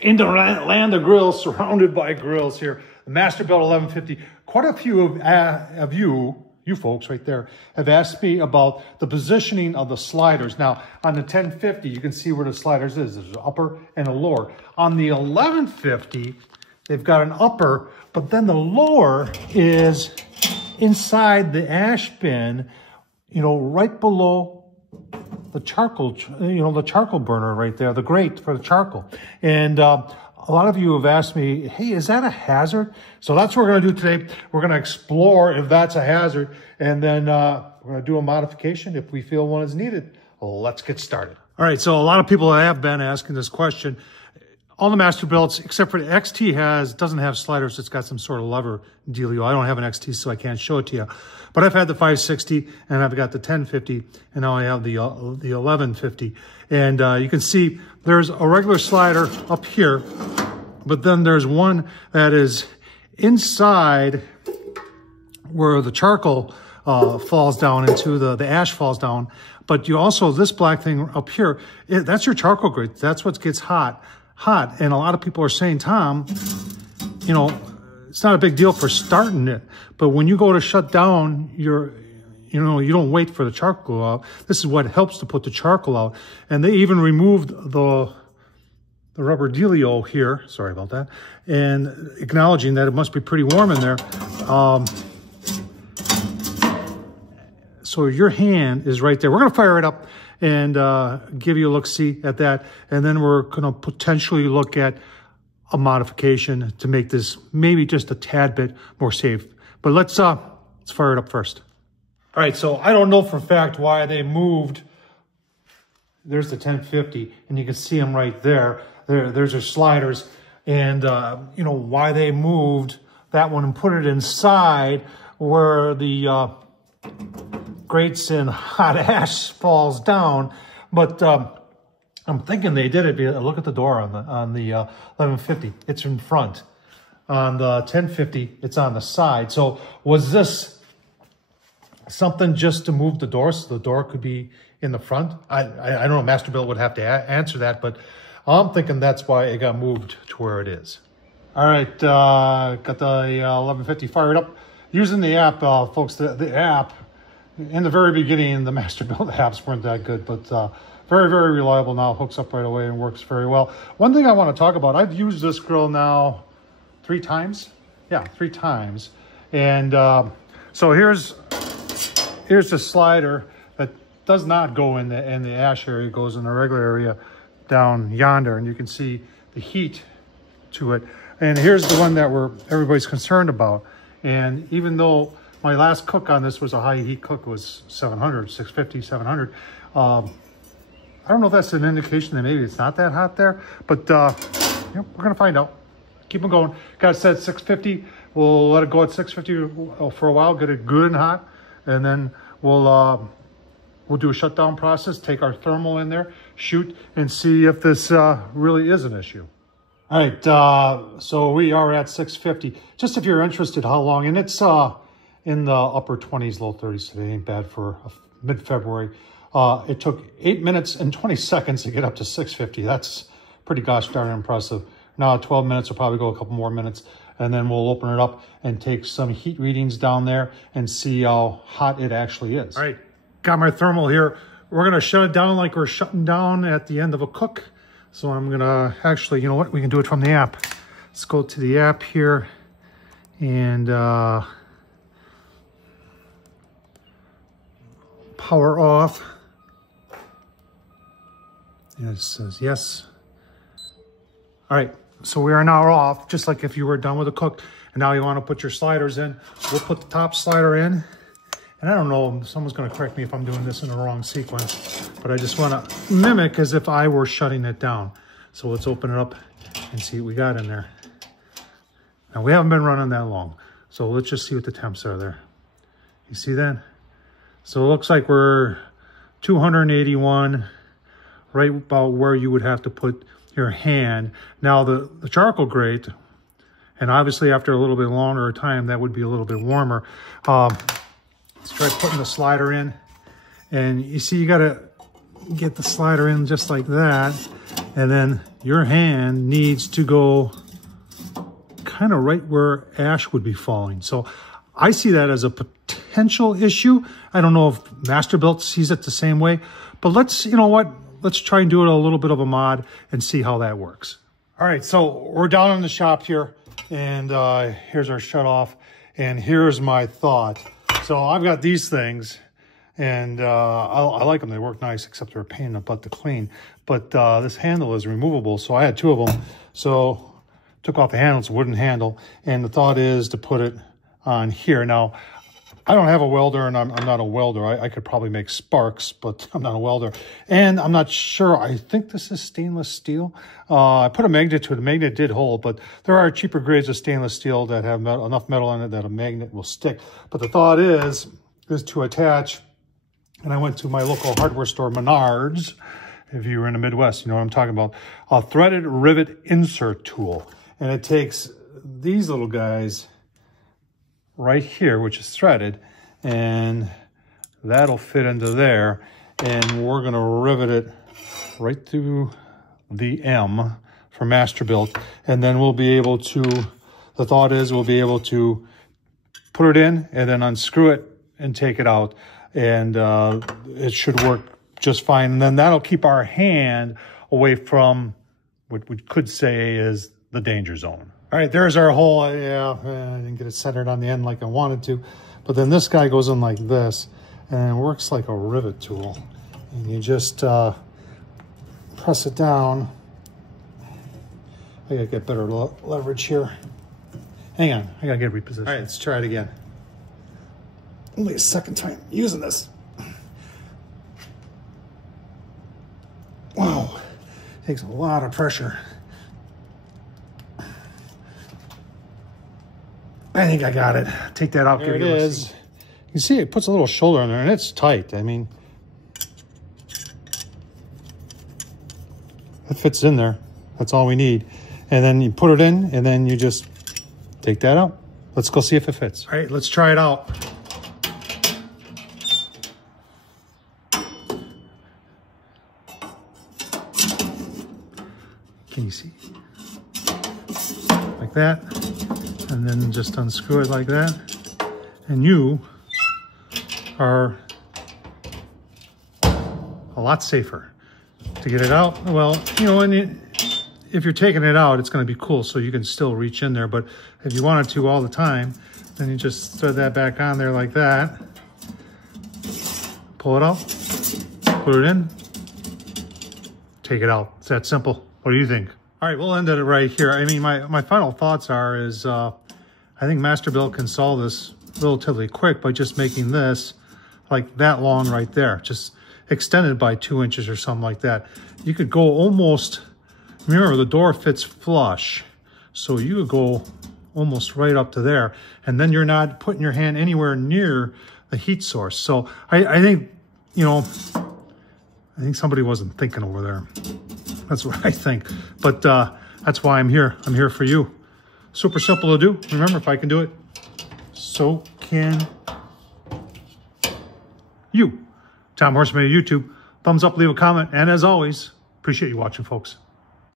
In the land of grills, surrounded by grills here, the Masterbuilt 1150. Quite a few of you folks right there, have asked me about the positioning of the sliders. Now, on the 1050, you can see where the sliders is. There's an upper and a lower. On the 1150, they've got an upper, but then the lower is inside the ash bin, you know, right below the charcoal, you know, the charcoal burner right there, the grate for the charcoal. And a lot of you have asked me, hey, is that a hazard? So that's what we're going to do today. We're going to explore if that's a hazard, and then we're going to do a modification if we feel one is needed. Let's get started. All right, so a lot of people have been asking this question. All the Masterbuilts, except for the XT doesn't have sliders. It's got some sort of lever dealio. I don't have an XT, so I can't show it to you. But I've had the 560, and I've got the 1050, and now I have the 1150. And you can see there's a regular slider up here, but then there's one that is inside where the charcoal falls down into the ash falls down. But you also, this black thing up here, that's your charcoal grate. That's what gets hot. And a lot of people are saying, Tom, you know, it's not a big deal for starting it, but when you go to shut down you don't wait for the charcoal out. This is what helps to put the charcoal out. And they even removed the rubber dealio here. Sorry about that. And acknowledging that it must be pretty warm in there. So your hand is right there. We're going to fire it up and give you a look-see at that. And then we're going to potentially look at a modification to make this maybe just a tad bit more safe. But let's fire it up first. All right, so I don't know for a fact why they moved. There's the 1050, and you can see them right there. There's their sliders. And, you know, why they moved that one and put it inside where the grates in hot ash falls down. But I'm thinking they did it. Look at the door on the 1150. It's in front. On the 1050, it's on the side. So was this something just to move the door so the door could be in the front? I don't know. Masterbuilt would have to answer that, but I'm thinking that's why it got moved to where it is. All right, got the 1150 fired up. Using the app, folks, the app, in the very beginning, the Masterbuilt apps weren't that good, but very, very reliable now. Hooks up right away and works very well. One thing I want to talk about, I've used this grill now 3 times. Yeah, 3 times. And so here's the slider that does not go in the ash area. It goes in the regular area down yonder, and you can see the heat to it. And here's the one that everybody's concerned about. And even though my last cook on this was a high heat cook, was 700, 650, 700. I don't know if that's an indication that maybe it's not that hot there, but you know, we're gonna find out. Keep them going. Got it set at 650. We'll let it go at 650 for a while, get it good and hot, and then we'll do a shutdown process, take our thermal in there, shoot, and see if this really is an issue. All right, so we are at 650. Just if you're interested how long, and it's in the upper 20s, low 30s today. Ain't bad for mid-February. It took 8 minutes and 20 seconds to get up to 650. That's pretty gosh darn impressive. Now 12 minutes, will probably go a couple more minutes, and then we'll open it up and take some heat readings down there and see how hot it actually is. All right, got my thermal here. We're gonna shut it down like we're shutting down at the end of a cook. So I'm gonna actually, you know what, we can do it from the app. Let's go to the app here and power off. And it says yes. All right, so we are now off, just like if you were done with a cook. And now you want to put your sliders in. We'll put the top slider in. And I don't know, someone's going to correct me if I'm doing this in the wrong sequence, but I just want to mimic as if I were shutting it down. So let's open it up and see what we got in there. Now we haven't been running that long, so let's just see what the temps are there. You see that? So it looks like we're 281, right about where you would have to put your hand. Now the charcoal grate, and obviously after a little bit longer time, that would be a little bit warmer. Let's try putting the slider in. And you see, you gotta get the slider in just like that. And then your hand needs to go kind of right where ash would be falling. So I see that as a potential issue. I don't know if Masterbuilt sees it the same way, but let's, you know what? Let's try and do it a little bit of a mod and see how that works. All right, so we're down in the shop here, and here's our shut-off, and here's my thought. So I've got these things, and I like them. They work nice, except they're a pain in the butt to clean. But this handle is removable, so I had two of them. So took off the handle, it's a wooden handle, and the thought is to put it on here. Now, I don't have a welder, and I'm not a welder. I could probably make sparks, but I'm not a welder. And I'm not sure. I think this is stainless steel. I put a magnet to it. The magnet did hold, but there are cheaper grades of stainless steel that have enough metal in it that a magnet will stick. But the thought is to attach, and I went to my local hardware store, Menards. If you were in the Midwest, you know what I'm talking about. A threaded rivet insert tool. And it takes these little guys right here, which is threaded, and that'll fit into there, and we're going to rivet it right through the M for Masterbuilt, and then we'll be able to, the thought is we'll be able to put it in and then unscrew it and take it out, and it should work just fine. And then that'll keep our hand away from what we could say is the danger zone. All right, there's our hole. Yeah, I didn't get it centered on the end like I wanted to. But then this guy goes in like this, and it works like a rivet tool. And you just press it down. I gotta get better leverage here. Hang on, I gotta get repositioned. All right, let's try it again. Only a second time using this. Wow, takes a lot of pressure. I think I got it. Take that out. There it is. You can see it puts a little shoulder on there, and it's tight. I mean, it fits in there. That's all we need. And then you put it in, and then you just take that out. Let's go see if it fits. All right, let's try it out. Can you see? Like that. And then just unscrew it like that. And you are a lot safer to get it out. Well, you know, and if you're taking it out, it's going to be cool, so you can still reach in there. But if you wanted to all the time, then you just thread that back on there like that. Pull it out, put it in, take it out. It's that simple. What do you think? All right, we'll end it right here. I mean, my final thoughts are I think Masterbuilt can solve this relatively quick by just making this like that long right there, just extended by 2 inches or something like that. You could go almost, remember the door fits flush, so you could go almost right up to there, and then you're not putting your hand anywhere near the heat source. So I think, you know, I think somebody wasn't thinking over there. That's what I think. But that's why I'm here. I'm here for you. Super simple to do. Remember, if I can do it, so can you. Tom Horsman of YouTube. Thumbs up, leave a comment. And as always, appreciate you watching, folks.